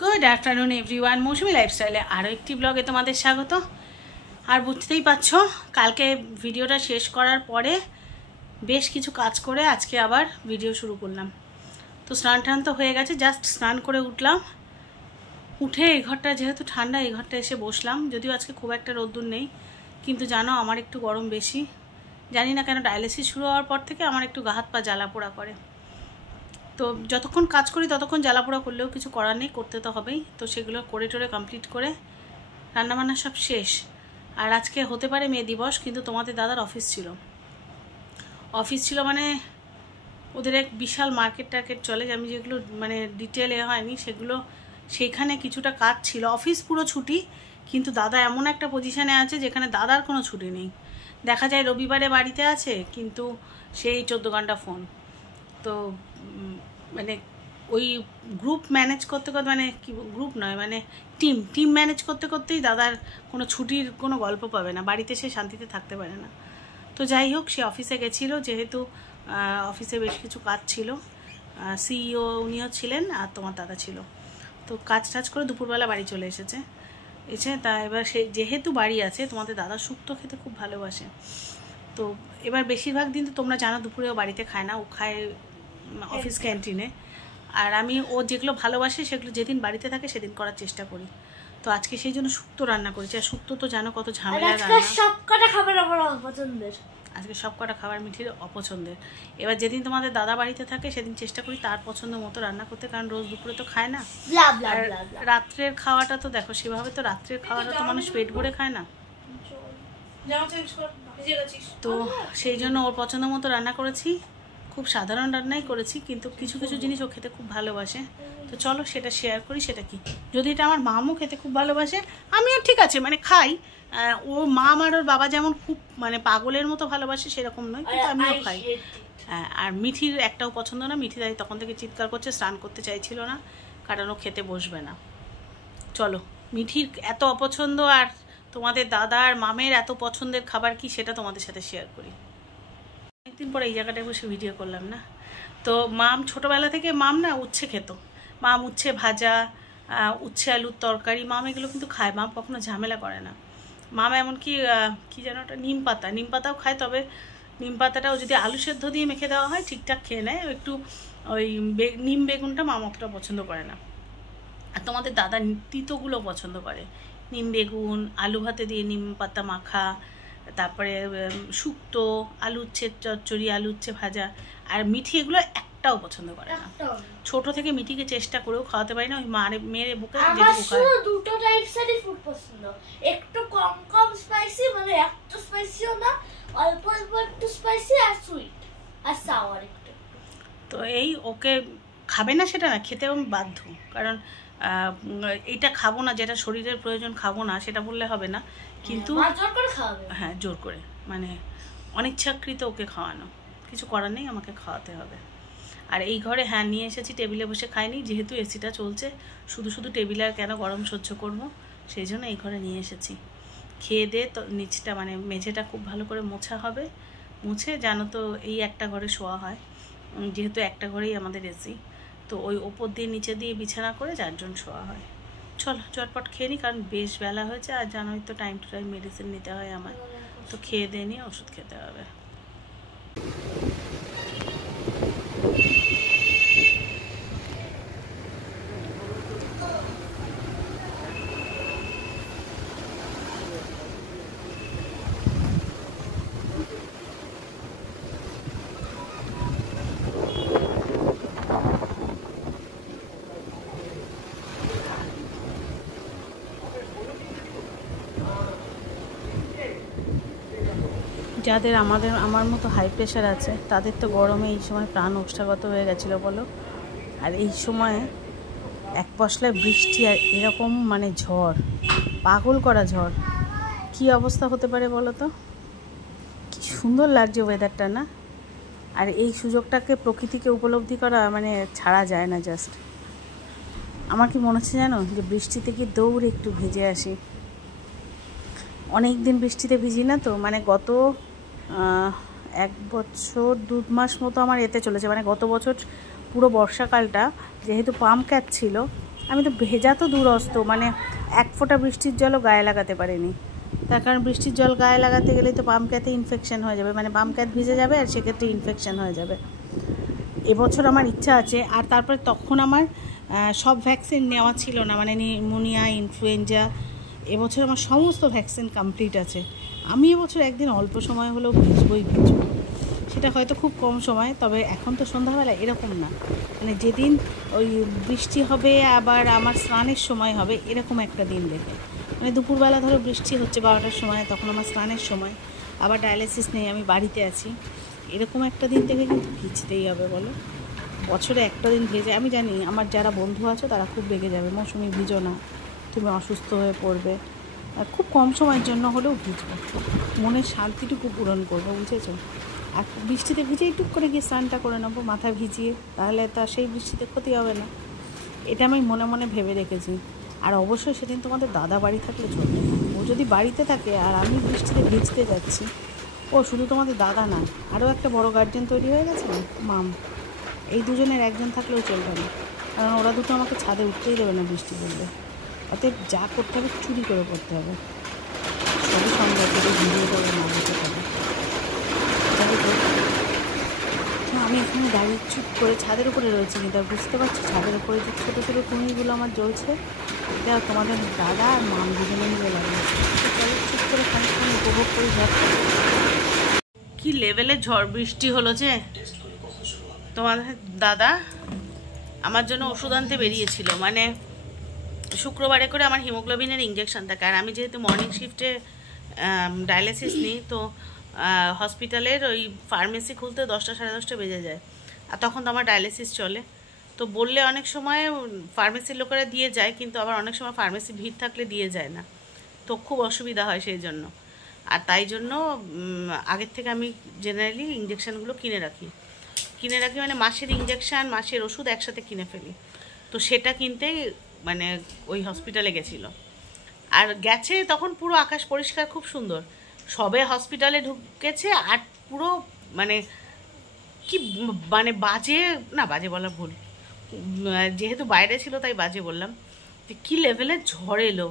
Good afternoon everyone, মৌসুমি লাইফস্টাইলে আরও একটি ব্লগে তোমাদের স্বাগত। আর বুঝতেই পারছো, কালকে ভিডিওটা শেষ করার পরে বেশ কিছু কাজ করে আজকে আবার ভিডিও শুরু করলাম। তো স্নান টান তো হয়ে গেছে, জাস্ট স্নান করে উঠলাম। উঠে এই ঘরটা যেহেতু ঠান্ডা, এই ঘরটা এসে বসলাম। যদিও আজকে খুব একটা রোদ্দুর নেই, কিন্তু জানো আমার একটু গরম বেশি। জানি না কেন, ডায়ালিসিস শুরু হওয়ার পর থেকে আমার একটু গা হাত পা জ্বালা পোড়া করে। তো যতক্ষণ কাজ করি ততক্ষণ জ্বালাপোড়া করলেও কিছু করার নেই, করতে তো হবেই। তো সেগুলো করে টোরে কমপ্লিট করে রান্নাবান্না সব শেষ। আর আজকে হতে পারে মে দিবস, কিন্তু তোমাদের দাদার অফিস ছিল মানে ওদের এক বিশাল মার্কেট টার্কেট চলে, আমি যেগুলো মানে ডিটেলে হয়নি সেগুলো, সেইখানে কিছুটা কাজ ছিল। অফিস পুরো ছুটি, কিন্তু দাদা এমন একটা পজিশানে আছে যেখানে দাদার কোনো ছুটি নেই। দেখা যায় রবিবারে বাড়িতে আছে, কিন্তু সেই 14 ঘন্টা ফোন। তো মানে ওই গ্রুপ ম্যানেজ করতে করতে, মানে কি গ্রুপ নয়, মানে টিম ম্যানেজ করতে করতেই দাদার কোনো ছুটির কোনো গল্প পাবে না, বাড়িতে সে শান্তিতে থাকতে পারে না। তো যাই হোক, সে অফিসে গেছিলো, যেহেতু অফিসে বেশ কিছু কাজ ছিল। সিইও উনিও ছিলেন আর তোমার দাদা ছিল। তো কাজ টাজ করে দুপুরবেলা বাড়ি চলে এসেছে। তা এবার সে যেহেতু বাড়ি আছে, তোমাদের দাদা শুক্তো খেতে খুব ভালোবাসে। তো এবার বেশিরভাগ দিন তো তোমরা জানো দুপুরেও বাড়িতে খায় না, ও খায় অফিস ক্যান্টিনে। আর আমি ও যেগুলো ভালোবাসে সেগুলো যেদিন বাড়িতে থাকে সেদিন করার চেষ্টা করি। তো আজকে সেই জন্য শুক্তো রান্না করেছি। আর শুক্তো তো জানো কত ঝামেলা রান্না। সবকটা খাবার আমার অপছন্দের, আজকে সবকটা খাবার মিঠির অপছন্দের। এবার যেদিন তোমাদের দাদা বাড়িতে থাকে সেদিন চেষ্টা করি তার পছন্দ মতো রান্না করতে, কারণ রোজ দুপুরে তো খায় না। আর রাত্রের খাওয়াটা তো দেখো, সেভাবে তো রাত্রের খাওয়াটা তো মানুষ পেট ভরে খায় না। তো সেই জন্য ওর পছন্দ মতো রান্না করেছি। খুব সাধারণ রান্নাই করেছি, কিন্তু কিছু কিছু জিনিস ও খেতে খুব ভালোবাসে। তো চলো সেটা শেয়ার করি। সেটা কি, যদি এটা আমার মামও খেতে খুব ভালোবাসে, আমিও ঠিক আছে মানে খাই। ও মাম আর ওর বাবা যেমন খুব মানে পাগলের মতো ভালোবাসে সেরকম নয়, কিন্তু আমিও খাই। হ্যাঁ, আর মিঠির একটাও পছন্দ না। মিঠি দাই তখন থেকে চিৎকার করছে, স্নান করতে চাইছিল না, কারণ ও খেতে বসবে না। চলো, মিঠির এত অপছন্দ আর তোমাদের দাদা আর মামের এত পছন্দের খাবার কি সেটা তোমাদের সাথে শেয়ার করি। অনেকদিন পরে এই জায়গাটায় বসে ভিডিও করলাম না। তো মাম ছোটোবেলা থেকে মাম না উচ্ছে খেত। মাম উচ্ছে ভাজা, উচ্ছে আলুর তরকারি, মাম এগুলো কিন্তু খায়। মাম কখনো ঝামেলা করে না। মাম এমনকি কি যেন ওটা নিম পাতাও খায়, তবে নিম পাতাটাও যদি আলু সেদ্ধ দিয়ে মেখে দেওয়া হয় ঠিকঠাক খেয়ে নেয়। একটু ওই নিম বেগুনটা মাম অতটা পছন্দ করে না। আর তোমাদের দাদা তিতোগুলো পছন্দ করে, নিম বেগুন, আলু ভাতে দিয়ে নিম পাতা মাখা, তারপরে শুক্তো, আলু উচ্ছে চচ্চড়ি, আলু উচ্ছে ভাজা। আর মিঠি এগুলো একটাও পছন্দ করে না। ছোট থেকে মিঠিকে চেষ্টা করেও খাওয়াতে পারি না, ওই মেরে বুকে দুটো টাইপসেরই ফুড পছন্দ। একটু কম স্পাইসি, মানে এত স্পাইসিও না, অল্প একটু স্পাইসি আর সুইট আর সাওয়ার একটু। তো এই ওকে খাবে না সেটা না, খেতে আমি বাধ্য, কারণ এইটা খাবো না যেটা শরীরের প্রয়োজন খাবো না সেটা বললে হবে না, কিন্তু জোর করে খাওয়াবে। হ্যাঁ, জোর করে, মানে অনিচ্ছাকৃত ওকে খাওয়ানো, কিছু করার নেই, আমাকে খাওয়াতে হবে। আর এই ঘরে হ্যাঁ নিয়ে এসেছি, টেবিলে বসে খাইনি, যেহেতু এসিটা চলছে। শুধু টেবিলে আর কেন গরম সহ্য করবো, সেই জন্য এই ঘরে নিয়ে এসেছি। খেয়ে দিয়ে তো নিচটা মানে মেঝেটা খুব ভালো করে মোছা হবে। মুছে, জানো তো এই একটা ঘরে শোয়া হয়, যেহেতু একটা ঘরেই আমাদের এসি। তো ওই ওপর দিয়ে নিচে দিয়ে বিছানা করে 4 জন শোয়া হয়। চলো চটপট খেয়ে নিই, কারণ বেশ বেলা হয়েছে। আর জানোই তো টাইম টু টাইম মেডিসিন নিতে হয় আমার। তো খেয়ে দিয়ে নিয়ে ওষুধ খেতে হবে। যাদের আমার মতো হাই প্রেশার আছে, তাদের তো গরমে এই সময় প্রাণ ওষ্ঠাগত হয়ে গেছিলো বলো। আর এই সময় এক পশলায় বৃষ্টি, আর এরকম মানে ঝড়, পাগল করা ঝড়, কি অবস্থা হতে পারে বলো তো। কি সুন্দর লাগছে ওয়েদারটা না। আর এই সুযোগটাকে, প্রকৃতিকে উপলব্ধি করা মানে ছাড়া যায় না। জাস্ট আমার কি মনে হচ্ছে জানো, যে বৃষ্টিতে কি দৌড়ে একটু ভেজে আসি। অনেক দিন বৃষ্টিতে ভিজি না তো, মানে গত 1 বছর 2 মাস মতো আমার এতে চলেছে। মানে গত বছর পুরো বর্ষাকালটা যেহেতু পাম্প ক্যাচ ছিল, আমি তো ভেজা তো দূরস্ত, মানে এক ফোঁটা বৃষ্টির জলও গায়ে লাগাতে পারিনি। তার কারণ বৃষ্টির জল গায়ে লাগাতে গেলেই তো পাম্প ক্যাথে ইনফেকশন হয়ে যাবে, মানে পাম্প ক্যাথ ভিজে যাবে আর সেক্ষেত্রে ইনফেকশন হয়ে যাবে। এবছর আমার ইচ্ছা আছে। আর তারপরে তখন আমার সব ভ্যাকসিন নেওয়া ছিল না, মানে নিউমোনিয়া, ইনফ্লুয়েঞ্জা, এবছর আমার সমস্ত ভ্যাকসিন কমপ্লিট আছে। আমি এবছর একদিন অল্প সময় হলেও ভিজবই ভিজবো, সেটা হয়তো খুব কম সময়, তবে এখন তো সন্ধ্যাবেলা এরকম না, মানে যেদিন ওই বৃষ্টি হবে আবার আমার স্নানের সময় হবে এরকম একটা দিন দেখে, মানে দুপুরবেলা ধরো বৃষ্টি হচ্ছে 12টার সময়, তখন আমার স্নানের সময়, আবার ডায়ালিসিস নেই, আমি বাড়িতে আছি, এরকম একটা দিন থেকে কিন্তু ভিজতেই হবে বলো। বছরে একটা দিন ভেজে, আমি জানি আমার যারা বন্ধু আছে তারা খুব রেগে যাবে, মৌসুমি ভিজো না, তুমি অসুস্থ হয়ে পড়বে। আর খুব কম সময়ের জন্য হলেও ভিজবো, মনের শান্তিটুকু পূরণ করবো, বুঝেছো? আর বৃষ্টিতে ভিজে টুক করে গিয়ে স্নানটা করে নেবো মাথায় ভিজিয়ে, তাহলে তা সেই বৃষ্টিতে ক্ষতি হবে না, এটা আমি মনে মনে ভেবে রেখেছি। আর অবশ্যই সেদিন তোমাদের দাদা বাড়ি থাকলে চলবে না, ও যদি বাড়িতে থাকে আর আমি বৃষ্টিতে ভিজতে যাচ্ছি, ও শুধু তোমাদের দাদা না, আরও একটা বড় গার্জেন তৈরি হয়ে গেছে না, মাম, এই দুজনের একজন থাকলেও চলবে না, কারণ ওরা দুটো আমাকে ছাদে উঠতেই দেবে না বৃষ্টি পড়লে। অতএব যা করতে হবে চুরি করে করতে হবে, সবই সঙ্গে থেকে ভিডিও করে না দিতে হবে। যাই হোক, আমি এখানে দাঁড়িয়ে চুপ করে ছাদের উপরে রয়েছি, কিন্তু আর বুঝতে পারছি ছাদের উপরে যে ছোটো ছোটো টুনিগুলো আমার জ্বলছে, এটা তোমাদের দাদা আর মাম দুজনে মিলে লাগিয়েছে। চুপ করে খানিকক্ষণ উপভোগ করি ঝড়টা। কি লেভেলে ঝড় বৃষ্টি হলো যে, তোমাদের দাদা আমার জন্য ওষুধ আনতে বেরিয়েছিল, মানে শুক্রবারে করে আমার হিমোগ্লোবিনের ইঞ্জেকশন থাকে, আর আমি যেহেতু মর্নিং শিফটে ডায়ালিসিস নিই, তো হসপিটালের ওই ফার্মেসি খুলতে 10টা সাড়ে 10টা বেজে যায়, আর তখন তো আমার ডায়ালিসিস চলে। তো বললে অনেক সময় ফার্মেসির লোকেরা দিয়ে যায়, কিন্তু আবার অনেক সময় ফার্মেসি ভিড় থাকলে দিয়ে যায় না, তো খুব অসুবিধা হয় সেই জন্য। আর তাই জন্য আগের থেকে আমি জেনারেলি ইঞ্জেকশানগুলো কিনে রাখি, মানে মাসের ইঞ্জেকশান মাসের ওষুধ একসাথে কিনে ফেলি। তো সেটা কিনতেই মানে ওই হসপিটালে গেছিলো, আর গেছে তখন পুরো আকাশ পরিষ্কার, খুব সুন্দর, সবে হসপিটালে ঢুকেছে আর পুরো মানে কি মানে বাজে, না বাজে বলা ভুল, যেহেতু বাইরে ছিল তাই বাজে বললাম, কি লেভেলের ঝড় এলো,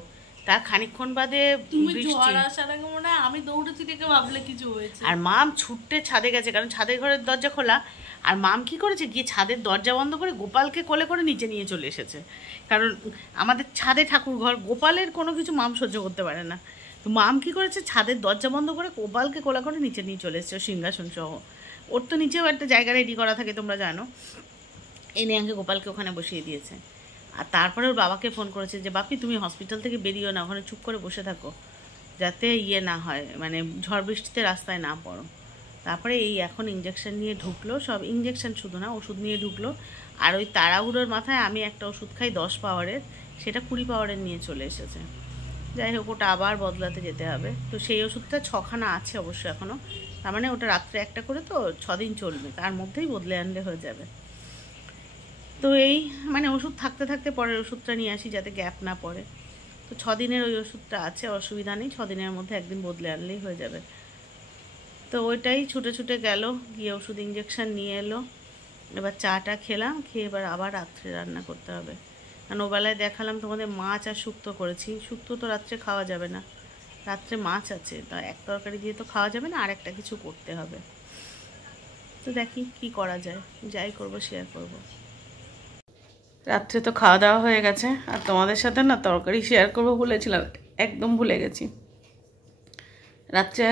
তার খানিকক্ষণ বাদে আমি দৌড়েছি দেখে ভাবলে কিছু হয়েছে। আর মাম ছুটতে ছাদে গেছে, কারণ ছাদের ঘরের দরজা খোলা, আর মাম কি করেছে, গিয়ে ছাদের দরজা বন্ধ করে গোপালকে কোলে করে নিচে নিয়ে চলে এসেছে, কারণ আমাদের ছাদে ঠাকুর ঘর, গোপালের কোনো কিছু মাম সহ্য করতে পারে না। তো মাম কি করেছে, ছাদের দরজা বন্ধ করে গোপালকে কোলে করে নিচে নিয়ে চলে এসেছে, সিংহাসন সহ। ওর তো নিচেও একটা জায়গা রেডি করা থাকে তোমরা জানো, এনে আগে গোপালকে ওখানে বসিয়ে দিয়েছে। আর তারপরে ওর বাবাকে ফোন করেছে যে বাপি তুমি হসপিটাল থেকে বেরিও না, ওখানে চুপ করে বসে থাকো, যাতে না হয়, মানে ঝড় বৃষ্টিতে রাস্তায় না পড়ো। তারপরে এই এখন ইঞ্জেকশন নিয়ে ঢুকলো, সব ইঞ্জেকশন শুধু না, ওষুধ নিয়ে ঢুকলো। আর ওই তাড়াহুড়োর মাথায় আমি একটা ওষুধ খাই 10 পাওয়ারের, সেটা 20 পাওয়ারের নিয়ে চলে এসেছে। যাই হোক, ওটা আবার বদলাতে যেতে হবে। তো সেই ওষুধটা 6খানা আছে অবশ্য এখনও, তার মানে ওটা রাত্রে একটা করে তো 6 দিন চলবে, তার মধ্যেই বদলে আনলে হয়ে যাবে। তো এই মানে ওষুধ থাকতে থাকতে পরের ওষুধটা নিয়ে আসি যাতে গ্যাপ না পড়ে। তো 6 দিনের ওই ওষুধটা আছে, অসুবিধা নেই, 6 দিনের মধ্যে একদিন বদলে আনলেই হয়ে যাবে। তো ওইটাই ছুটে ছুটে গেল, গিয়ে ওষুধ ইঞ্জেকশন নিয়ে এলো, এবার চাটা খেলাম, খেয়ে এবার আবার রাত্রে রান্না করতে হবে। কারণ ওবেলায় দেখালাম তোমাদের মাছ আর শুক্তো করেছি, শুক্তো তো রাত্রে খাওয়া যাবে না, রাত্রে মাছ আছে, তা এক তরকারি দিয়ে তো খাওয়া যাবে না, আর একটা কিছু করতে হবে। তো দেখি কি করা যায়, যাই করব শেয়ার করব। রাত্রে তো খাওয়া দাওয়া হয়ে গেছে, আর তোমাদের সাথে না তরকারি শেয়ার করবো বলেছিলাম, একদম ভুলে গেছি। রাত্রে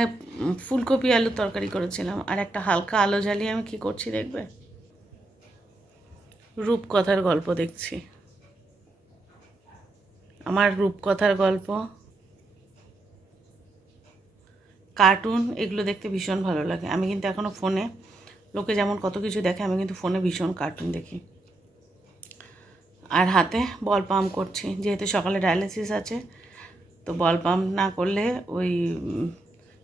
ফুলকপি আলুর তরকারি করেছিলাম, আর একটা হালকা আলো জ্বালিয়ে আমি কি করছি দেখবে, রূপকথার গল্প দেখছি। আমার রূপকথার গল্প, কার্টুন, এগুলো দেখতে ভীষণ ভালো লাগে। আমি কিন্তু এখনও ফোনে, লোকে যেমন কত কিছু দেখে, আমি কিন্তু ফোনে ভীষণ কার্টুন দেখি। আর হাতে বল পাম্প করছি, যেহেতু সকালে ডায়ালিসিস আছে, তো বল পাম্প না করলে ওই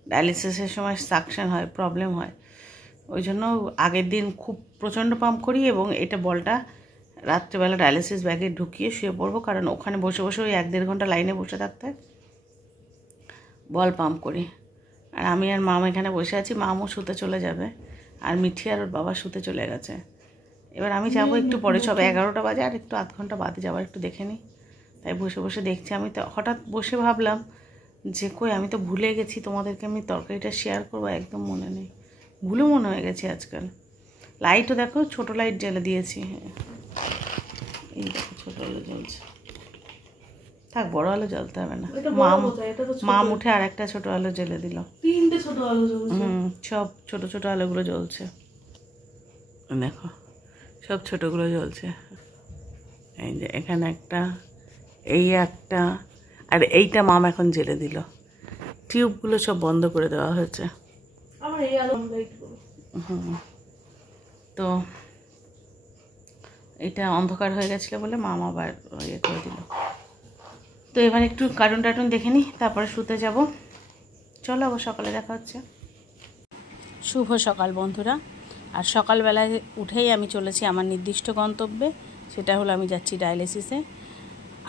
ডায়ালিসিসের সময় সাকশন হয়, প্রবলেম হয়, ওই জন্য আগের দিন খুব প্রচণ্ড পাম্প করি, এবং এটা বলটা রাত্রেবেলা ডায়ালিসিস ব্যাগে ঢুকিয়ে শুয়ে পড়বো, কারণ ওখানে বসে বসে ওই 1-1.5 ঘন্টা লাইনে বসে থাকতে বল পাম্প করি। আর আমি আর মাম এখানে বসে আছি, মামও শুতে চলে যাবে, আর মিঠি আর ওর বাবা শুতে চলে গেছে। এবার আমি যাবো একটু পরে, সব 11টা বাজে, আর একটু আধ ঘন্টা বাদে যাবার, একটু দেখে নিই। তাই বসে বসে দেখছি। আমি তো হঠাৎ বসে ভাবলাম যে কই আমি তো ভুলে গেছি তোমাদেরকে আমি তরকারিটা শেয়ার করবো, একদম মনে নেই, ভুলে মনে হয়ে গেছে আজকাল। লাইটও দেখো ছোট লাইট জ্বেলে দিয়েছি, এই দেখো ছোট আলো জ্বলছে, থাক বড় আলো জ্বলতে হবে না। মা উঠে আর একটা ছোট আলো জ্বেলে দিল, 3টে ছোট আলো জ্বলছে। সব ছোট ছোট আলোগুলো জ্বলছে, দেখো সব ছোটগুলো জ্বলছে। এই যে এখানে একটা, এই একটা, আর এইটা মাম এখন জ্বেলে দিল। টিউবগুলো সব বন্ধ করে দেওয়া হয়েছে। তো এটা অন্ধকার হয়ে গেছিলো বলে মাম আবার ইয়ে করে দিল। তো এবার একটু কার্টুন টার্টুন দেখে নিই, তারপরে শুতে যাব। চলো আবার সকালে দেখা হচ্ছে। শুভ সকাল বন্ধুরা। আর সকালবেলায় উঠেই আমি চলেছি আমার নির্দিষ্ট গন্তব্যে, সেটা হলো আমি যাচ্ছি ডায়ালিসিসে।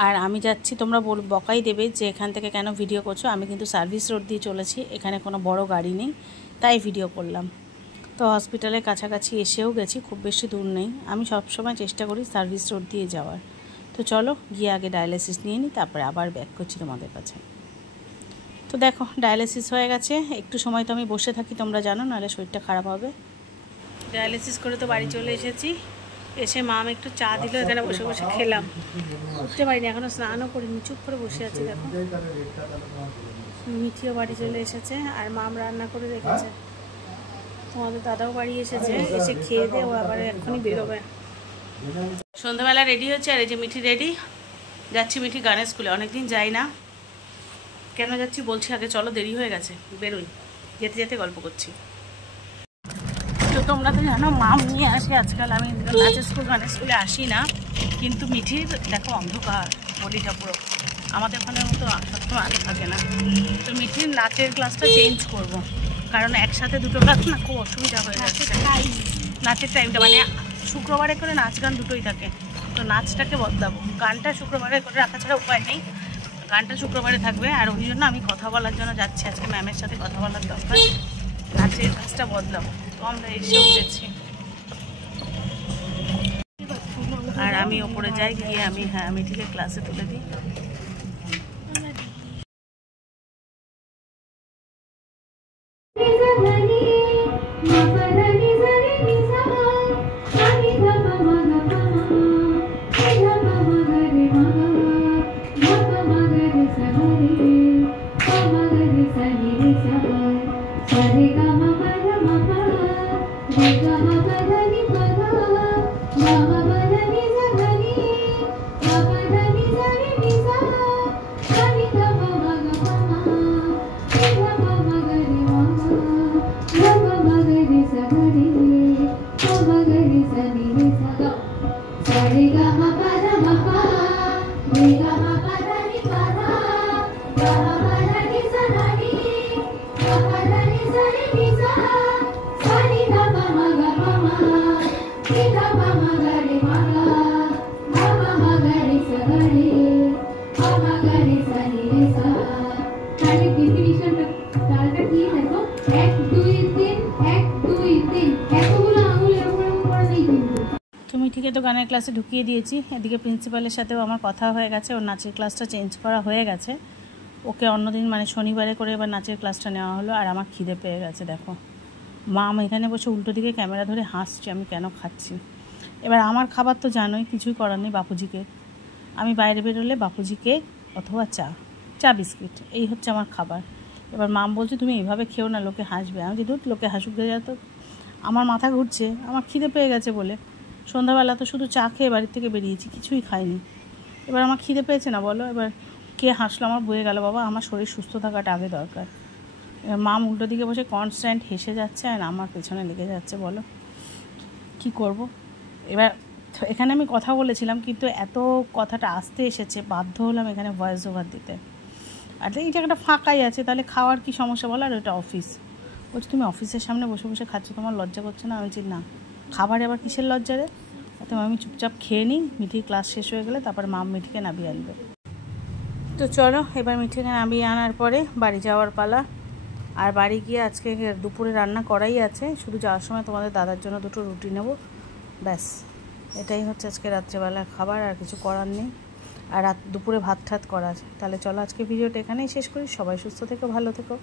আর আমি যাচ্ছি, তোমরা বকাই দেবে যে এখান থেকে কেন ভিডিও করছো, আমি কিন্তু সার্ভিস রোড দিয়ে চলেছি, এখানে কোনো বড় গাড়ি নেই, তাই ভিডিও করলাম। তো হসপিটালের কাছাকাছি এসেও গেছি, খুব বেশি দূর নেই। আমি সবসময় চেষ্টা করি সার্ভিস রোড দিয়ে যাওয়ার। তো চলো গিয়ে আগে ডায়ালিসিস নিয়ে নিই, তারপরে আবার ব্যাক করছি তোমাদের কাছে। তো দেখো ডায়ালিসিস হয়ে গেছে, একটু সময় তো আমি বসে থাকি তোমরা জানো, নাহলে শরীরটা খারাপ হবে। ডায়ালিসিস করে তো বাড়ি চলে এসেছি, এসে মাম একটু চা দিল, এখানে বসে বসে খেলাম। উঠতে পারিনি, এখনও স্নানও করিনি, চুপ করে বসে আছি। দেখো মিঠিও বাড়ি চলে এসেছে, আর মাম রান্না করে রেখেছে। তোমাদের দাদাও বাড়ি এসেছে, এসে খেয়ে দিয়ে ও আবার এক্ষুনি বেরোবে। সন্ধ্যাবেলা রেডি হচ্ছে, আর এই যে মিঠি রেডি, যাচ্ছি মিঠি গানের স্কুলে। অনেকদিন যাই না, কেন যাচ্ছি বলছি আগে, চলো দেরি হয়ে গেছে, বেরোই। যেতে যেতে গল্প করছি। তো তোমরা তো জানো মাম নিয়ে আসে আজকাল, আমি নাচের স্কুল গানের স্কুলে আসি না, কিন্তু মিঠির দেখো অন্ধকার বডিটা পুরো, আমাদের ওখানের মতো সবসময় আগে থাকে না। তো মিঠির নাচের ক্লাসটা চেঞ্জ করব, কারণ একসাথে দুটো ক্লাস না খুব অসুবিধা হয়ে যাচ্ছে। নাচের টাইমটা মানে শুক্রবারে করে নাচ গান দুটোই থাকে, তো নাচটাকে বদলাবো। গানটা শুক্রবারে করে রাখা ছাড়া উপায় নেই, গানটা শুক্রবারে থাকবে। আর ওই জন্য আমি কথা বলার জন্য যাচ্ছি আজকে, ম্যামের সাথে কথা বলার দরকার, নাচের ক্লাসটা বদলাবো। তো আমরা এসেও গেছি, আর আমি ওপরে যাই, গিয়ে আমি মিঠিকে ক্লাসে তুলে দিই। মিঠিকে তো গানের ক্লাসে ঢুকিয়ে দিয়েছি, এদিকে প্রিন্সিপালের সাথেও আমার কথা হয়ে গেছে, ওর নাচের ক্লাসটা চেঞ্জ করা হয়ে গেছে, ওকে অন্যদিন মানে শনিবারে করে এবার নাচের ক্লাসটা নেওয়া হলো। আর আমার খিদে পেয়ে গেছে, দেখো মাম এখানে বসে উল্টো দিকে ক্যামেরা ধরে হাসছে আমি কেন খাচ্ছি। এবার আমার খাবার তো জানোই, কিছুই করার নেই, বাপুজিকে আমি বাইরে বেরোলে বাপুজিকে অথবা চা বিস্কিট, এই হচ্ছে আমার খাবার। এবার মাম বলছে তুমি এইভাবে খেও না, লোকে হাসবে। আমি যদি লোকে হাসুক দিয়ে যেত, আমার মাথা ঘুরছে, আমার খিদে পেয়ে গেছে বলে। সন্ধ্যাবেলা তো শুধু চা খেয়ে বাড়ির থেকে বেরিয়েছি, কিছুই খাইনি। এবার আমার খিদে পেয়েছে না বলো, এবার কে হাসলো আমার বয়ে গেল। বাবা আমার শরীর সুস্থ থাকাটা আগে দরকার। এবার মাম উল্টো দিকে বসে কনস্ট্যান্ট হেসে যাচ্ছে, আর আমার পেছনে লেগে যাচ্ছে, বলো কি করব। এবার এখানে আমি কথা বলেছিলাম, কিন্তু এত কথাটা আসতে এসেছে, বাধ্য হলাম এখানে ভয়েস ওভার দিতে। আর এই জায়গাটা ফাঁকাই আছে, তাহলে খাওয়ার কি সমস্যা বলো। আর ওটা অফিস, বলছি তুমি অফিসের সামনে বসে বসে খাচ্ছ, তোমার লজ্জা করছে না? আমি বলছি না, খাবারে আবার কিসের লজ্জা রে। তো আমি চুপচাপ খেয়ে নিই, মিঠির ক্লাস শেষ হয়ে গেলে তারপর মাম মিঠিকে নামিয়ে আনবে। তো চলো এবার মিঠিকে নামিয়ে আনার পরে বাড়ি যাওয়ার পালা। আর বাড়ি গিয়ে আজকে দুপুরে রান্না করাই আছে, শুধু যাওয়ার সময় তোমাদের দাদার জন্য দুটো রুটি নেব, ব্যাস। এটাই হচ্ছে আজকে রাত্রেবেলার খাবার, আর কিছু করার নেই। আর দুপুরে ভাত ঠাত করা আছে। তাহলে চলো আজকে ভিডিওটা এখানেই শেষ করি। সবাই সুস্থ থেকো, ভালো থেকো।